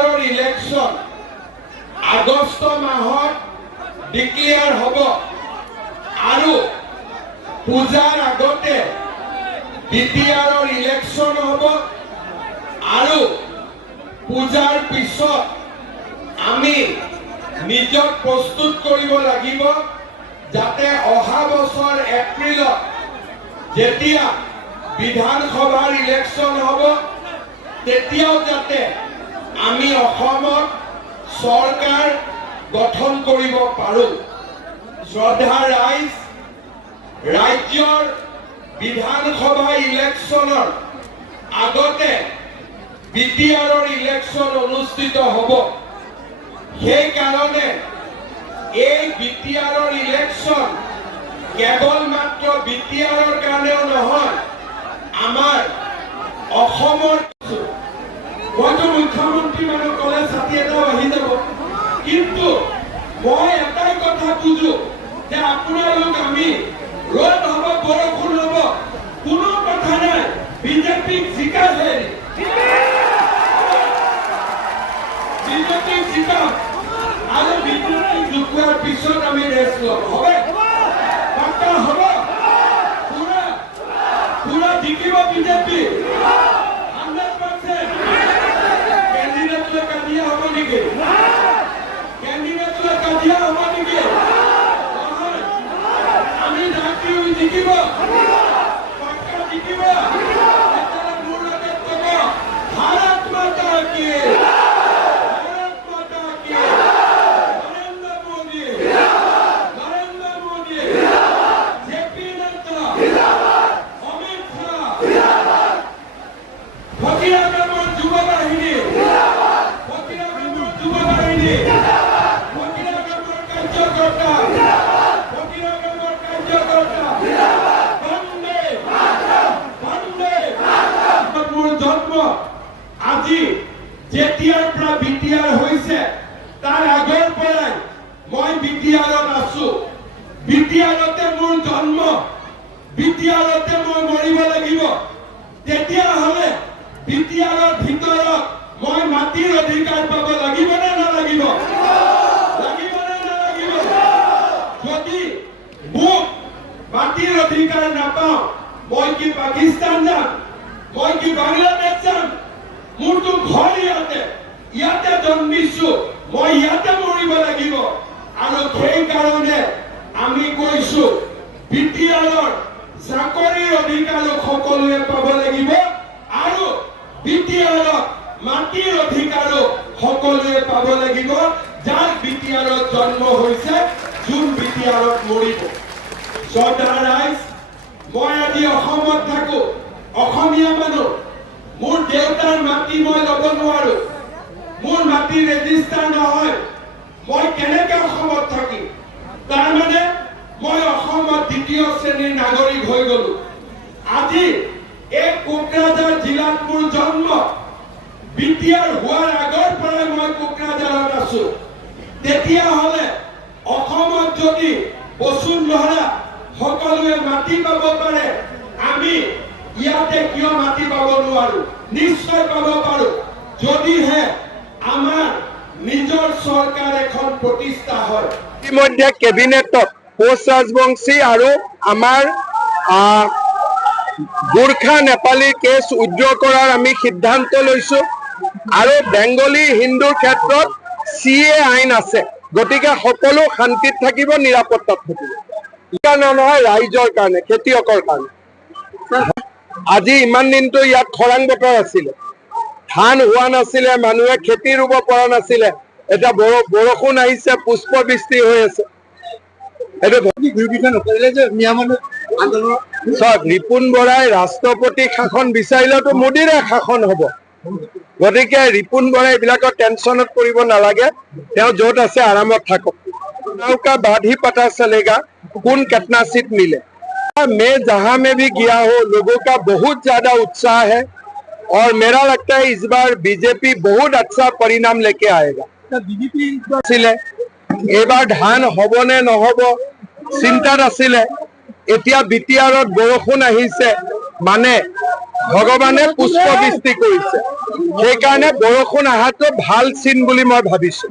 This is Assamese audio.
বিটিআৰৰ ইলেকশ্যন আগষ্ট মাহত ডিক্লেয়াৰ হ'ব আৰু পূজাৰ আগতে বিটিআৰৰ ইলেকশ্যন হ'ব আৰু পূজাৰ পিছত আমি নিজক প্ৰস্তুত কৰিব লাগিব যাতে অহা বছৰ এপ্ৰিলত যেতিয়া বিধানসভাৰ ইলেকশ্যন হ'ব তেতিয়াও যাতে আমি অসমত চৰকাৰ গঠন কৰিব পাৰোঁ। শ্ৰদ্ধা ৰাইজ, ৰাজ্যৰ বিধানসভা ইলেকশ্যনৰ আগতে বিটিআৰৰ ইলেকশ্যন অনুষ্ঠিত হ'ব। সেইকাৰণে এই বিটিআৰৰ ইলেকশ্যন কেৱল মাত্ৰ বিটিআৰৰ কাৰণেও নহয়, আমাৰ অসমৰ হয়তো মুখ্যমন্ত্ৰী মানুহ ক'লে ছাতি এটাও আহি যাব, কিন্তু মই এটাই কথা বুজো যে আপোনালোক আমি ৰ'দ হ'ব বৰষুণ হ'ব কোনো কথা নাই, বিজেপিক জিকাছে, বিজেপিক জিকাম আৰু বিজেপিক জিকোৱাৰ পিছত আমি ৰেষ্ট ল'ম। হবে পাক্কা হ'ব, পুৰা জিকিব বিজেপি 100%। কেণ্ডিডেটলৈ কাজিয়া হ'ব নেকি? কেণ্ডিডেটলৈ কাজিয়া হ'ব নেকি? আমি জাতি জিকিব, পাক্কা জিকিব। মোৰ লগত ক'ব ভাৰত মাতা কি, ভাৰত মাতা কি, নৰেন্দ্ৰ মোদী, নৰেন্দ্ৰ মোদী, জেপি নাড্ডা, অমিত শ্বাহ, ফকীৰাগামৰ যুৱ বাহিনী, ফকীৰাগামৰ যুৱ বাহিনী, ফকীৰাগামৰ কাৰ্যকৰ্তা, ফকীৰাগামৰ কাৰ্যকৰ্তা, বন্দে বন্দে। মোৰ জন্ম আজি যেতিয়াৰ পৰা বিটিআৰ হৈছে তাৰ আগৰ পৰাই মই বিটিআৰত আছো। বিটিআৰতে মোৰ জন্ম, বিটিআৰতে মই মৰিব লাগিব। তেতিয়াহ'লে বিটিআৰৰ ভিতৰত মই মাটিৰ অধিকাৰ পাব লাগিব নে নালাগিব? লাগিব নে নালাগিব? যদি মোক মাটিৰ অধিকাৰ নাপাওঁ মই কি পাকিস্তান যাম? মই কি বাংলাদেশ যাম? মোৰতো ঘৰ ইয়াতে, ইয়াতে জন্মিছো, মই ইয়াতে মৰিব লাগিব। আৰু সেইকাৰণে আমি কৈছো বিটিআৰৰ চাকৰিৰ অধিকাৰ সকলোৱে পাব লাগিব আৰু বিটিআৰত মাটিৰ অধিকাৰো সকলোৱে পাব লাগিব। যাৰ বিটিআৰত জন্ম হৈছে, যোন বিটিআৰত মৰিব। শ্ৰদ্ধা ৰাইজ, মই আজি অসমত থাকো, অসমীয়া মানুহ। মোৰ দেউতাৰ মাটি মই ল'ব নোৱাৰো, মোৰ মাটি ৰেজিষ্টাৰ নহয়, মই কেনেকৈ অসমত থাকিম? তাৰমানে মই অসমত দ্বিতীয় শ্ৰেণীৰ নাগৰিক হৈ গলো। আজি এই কোকৰাঝাৰ জিলাত মোৰ জন্ম, বিটিআৰ হোৱাৰ আগৰ পৰাই মই কোকৰাঝাৰত আছো। তেতিয়াহ'লে অসমত যদি বসুন্ধৰা সকলোৱে মাটি পাব পাৰে, আমি ইয়াতে কিয় মাটি পাব নোৱাৰো? নিশ্চয় পাব পাৰো, যদিহে আমাৰ নিজৰ চৰকাৰ এখন প্ৰতিষ্ঠা হয়। ইতিমধ্যে কেবিনেটত কোচ ৰাজবংশী আৰু আমাৰ গোৰ্খা নেপালী কেছ উইথড্ৰ কৰাৰ আমি সিদ্ধান্ত লৈছো আৰু বেংগলী হিন্দুৰ ক্ষেত্ৰত CA আইন আছে, গতিকে সকলো শান্তিত থাকিব, নিৰাপত্তাত থাকিব। কাৰণে নহয়, ৰাইজৰ কাৰণে, খেতিয়কৰ কাৰণে। আজি ইমান দিনটো ইয়াত খৰাং বতৰ আছিলে, ধান হোৱা নাছিলে, মানুহে খেতি ৰুব পৰা নাছিলে। এতিয়া বৰষুণ আহিছে, পুষ্পবৃষ্টি হৈ আছে। চাওক, ৰিপুণ বৰাই ৰাষ্ট্ৰপতি শাসন বিচাৰিলেতো মোদীৰে শাসন হ'ব। গতিকে ৰিপুণ বৰাই এইবিলাকৰ টেনশ্যনত পৰিব নালাগে, তেওঁ য'ত আছে আৰামত থাকক। का बाद ही पता चलेगा कौन कितना सीट मिले। मैं जहां में भी गया हूँ, लोगों का बहुत ज्यादा उत्साह है और मेरा लगता है इस बार बीजेपी बहुत अच्छा परिणाम लेके आएगा। बीजेपी एबार धान हबने নহব চিন্তাত আছিলে। এতিয়া বিটিআৰত বৰষুণ আহিছে, মানে ভগৱানে পুষ্পবৃষ্টি কৰিছে সেইকাৰণে বৰষুণ অহাটো ভাল চিন বুলি মই ভাবিছো